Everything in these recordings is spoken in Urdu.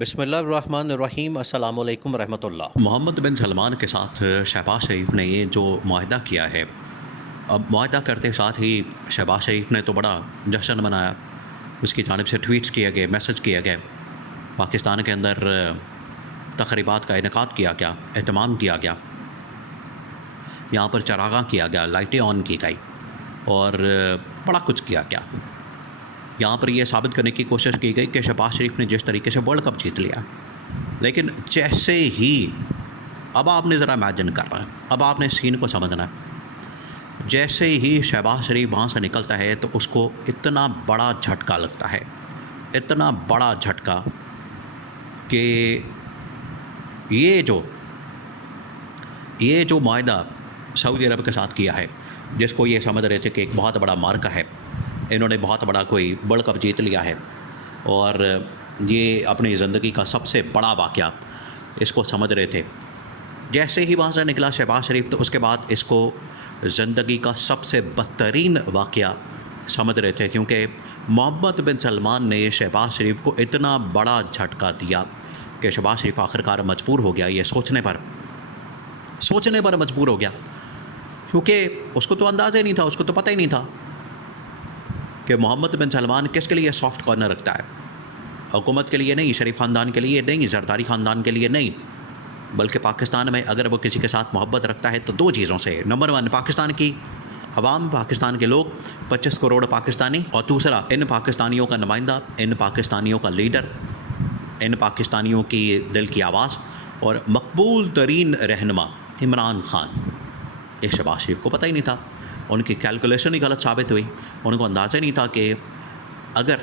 بسم اللہ الرحمن الرحیم۔ السلام علیکم ورحمۃ اللہ۔ محمد بن سلمان کے ساتھ شہباز شریف نے یہ جو معاہدہ کیا ہے، اب معاہدہ کرتے ساتھ ہی شہباز شریف نے تو بڑا جشن منایا، اس کی جانب سے ٹویٹس کیے گئے، میسج کیے گئے، پاکستان کے اندر تقریبات کا انعقاد کیا گیا، اہتمام کیا گیا، یہاں پر چراغاں کیا گیا، لائٹیں آن کی گئی اور بڑا کچھ کیا گیا۔ یہاں پر یہ ثابت کرنے کی کوشش کی گئی کہ شہباز شریف نے جس طریقے سے ورلڈ کپ جیت لیا، لیکن جیسے ہی اب آپ نے ذرا امیجن کر رہا ہے، اب آپ نے سین کو سمجھنا ہے، جیسے ہی شہباز شریف وہاں سے نکلتا ہے تو اس کو اتنا بڑا جھٹکا لگتا ہے، اتنا بڑا جھٹکا کہ یہ جو معاہدہ سعودی عرب کے ساتھ کیا ہے، جس کو یہ سمجھ رہے تھے کہ ایک بہت بڑا مارکا ہے، انہوں نے بہت بڑا کوئی ورلڈ کپ جیت لیا ہے اور یہ اپنی زندگی کا سب سے بڑا واقعہ اس کو سمجھ رہے تھے، جیسے ہی وہاں سے نکلا شہباز شریف تو اس کے بعد اس کو زندگی کا سب سے بدترین واقعہ سمجھ رہے تھے، کیونکہ محمد بن سلمان نے شہباز شریف کو اتنا بڑا جھٹکا دیا کہ شہباز شریف آخرکار مجبور ہو گیا یہ سوچنے پر مجبور ہو گیا، کیونکہ اس کو تو اندازہ ہی نہیں تھا، اس کو تو پتہ ہی نہیں تھا کہ محمد بن سلمان کس کے لیے سافٹ کارنر رکھتا ہے، حکومت کے لیے نہیں، شریف خاندان کے لیے نہیں، زرداری خاندان کے لیے نہیں، بلکہ پاکستان میں اگر وہ کسی کے ساتھ محبت رکھتا ہے تو دو چیزوں سے، نمبر 1 پاکستان کی عوام، پاکستان کے لوگ 25 کروڑ پاکستانی، اور دوسرا ان پاکستانیوں کا نمائندہ، ان پاکستانیوں کا لیڈر، ان پاکستانیوں کی دل کی آواز اور مقبول ترین رہنما عمران خان۔ یہ شہباز شریف کو پتہ ہی نہیں تھا، ان کی کیلکولیشن ہی غلط ثابت ہوئی، ان کو اندازہ نہیں تھا کہ اگر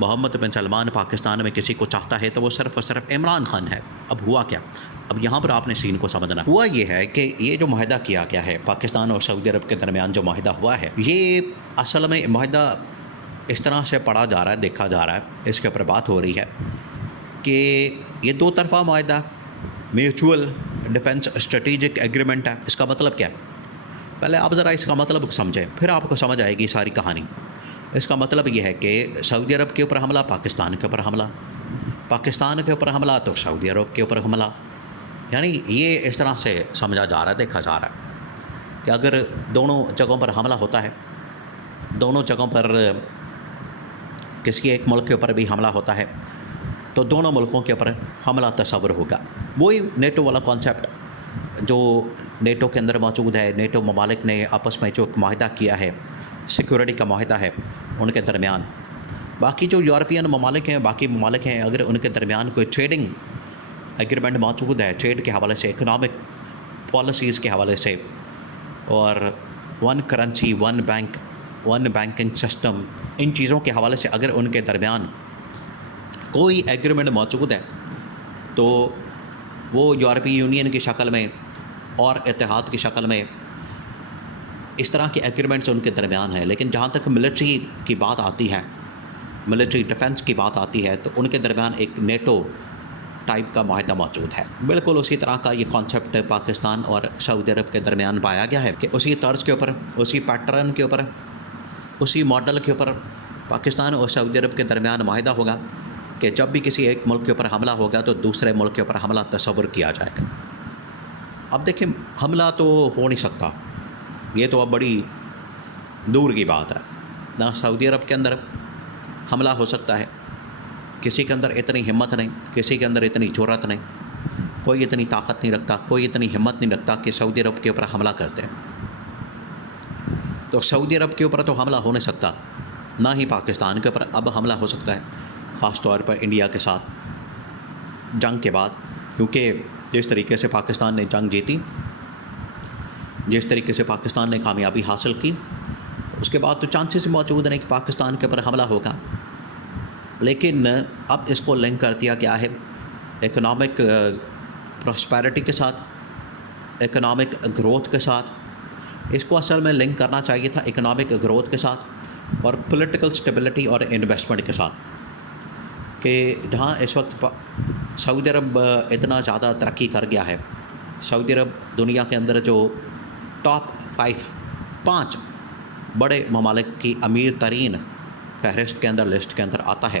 محمد بن سلمان پاکستان میں کسی کو چاہتا ہے تو وہ صرف اور صرف عمران خان ہے۔ اب ہوا کیا؟ اب یہاں پر آپ نے سین کو سمجھنا، ہوا یہ ہے کہ یہ جو معاہدہ کیا گیا ہے پاکستان اور سعودی عرب کے درمیان، جو معاہدہ ہوا ہے، یہ اصل میں معاہدہ اس طرح سے پڑھا جا رہا ہے، دیکھا جا رہا ہے، اس کے اوپر بات ہو رہی ہے کہ یہ دو طرفہ معاہدہ، میوچول ڈیفنس اسٹریٹجک ایگریمنٹ ہے۔ اس کا مطلب کیا ہے؟ پہلے آپ ذرا اس کا مطلب سمجھیں، پھر آپ کو سمجھ آئے گی ساری کہانی۔ اس کا مطلب یہ ہے کہ سعودی عرب کے اوپر حملہ، پاکستان کے اوپر حملہ، پاکستان کے اوپر حملہ تو سعودی عرب کے اوپر حملہ، یعنی یہ اس طرح سے سمجھا جا رہا ہے، دیکھا جا رہا ہے کہ اگر دونوں جگہوں پر حملہ ہوتا ہے، دونوں جگہوں پر کسی ایک ملک کے اوپر بھی حملہ ہوتا ہے تو دونوں ملکوں کے اوپر حملہ تصور ہوگا۔ وہی نیٹو والا کانسیپٹ جو نیٹو کے اندر موجود ہے، نیٹو ممالک نے آپس میں جو معاہدہ کیا ہے، سیکورٹی کا معاہدہ ہے ان کے درمیان، باقی جو یورپین ممالک ہیں، باقی ممالک ہیں، اگر ان کے درمیان کوئی ٹریڈنگ ایگریمنٹ موجود ہے، ٹریڈ کے حوالے سے، اکنامک پالیسیز کے حوالے سے، اور one currency, one bank, one banking system, ان چیزوں کے حوالے سے اگر ان کے درمیان کوئی ایگریمنٹ موجود ہے تو وہ یورپی یونین کی شکل میں اور اتحاد کی شکل میں اس طرح کے ایگریمنٹس ان کے درمیان ہیں۔ لیکن جہاں تک ملٹری کی بات آتی ہے، ملٹری ڈیفنس کی بات آتی ہے، تو ان کے درمیان ایک نیٹو ٹائپ کا معاہدہ موجود ہے۔ بالکل اسی طرح کا یہ کانسیپٹ پاکستان اور سعودی عرب کے درمیان پایا گیا ہے کہ اسی طرز کے اوپر، اسی پیٹرن کے اوپر، اسی ماڈل کے اوپر پاکستان اور سعودی عرب کے درمیان معاہدہ ہوگا کہ جب بھی کسی ایک ملک کے اوپر حملہ ہوگا تو دوسرے ملک کے اوپر حملہ تصور کیا جائے گا۔ اب دیکھیں، حملہ تو ہو نہیں سکتا، یہ تو اب بڑی دور کی بات ہے، نہ سعودی عرب کے اندر حملہ ہو سکتا ہے، کسی کے اندر اتنی ہمت نہیں، کسی کے اندر اتنی جرأت نہیں، کوئی اتنی طاقت نہیں رکھتا، کوئی اتنی ہمت نہیں رکھتا کہ سعودی عرب کے اوپر حملہ کرتے ہیں۔ تو سعودی عرب کے اوپر تو حملہ ہو نہیں سکتا، نہ ہی پاکستان کے اوپر اب حملہ ہو سکتا ہے، خاص طور پر انڈیا کے ساتھ جنگ کے بعد، کیونکہ جس طریقے سے پاکستان نے جنگ جیتی، جس طریقے سے پاکستان نے کامیابی حاصل کی، اس کے بعد تو چانسز موجود نہیں کہ پاکستان کے اوپر حملہ ہوگا۔ لیکن اب اس کو لنک کر دیا گیا ہے اکنامک پراسپیرٹی کے ساتھ، اکنامک گروتھ کے ساتھ۔ اس کو اصل میں لنک کرنا چاہیے تھا اکنامک گروتھ کے ساتھ اور پولیٹیکل سٹیبلٹی اور انویسٹمنٹ کے ساتھ، کہ جہاں اس وقت سعودی عرب اتنا زیادہ ترقی کر گیا ہے، سعودی عرب دنیا کے اندر جو ٹاپ 5 بڑے ممالک کی امیر ترین فہرست کے اندر، لسٹ کے اندر آتا ہے،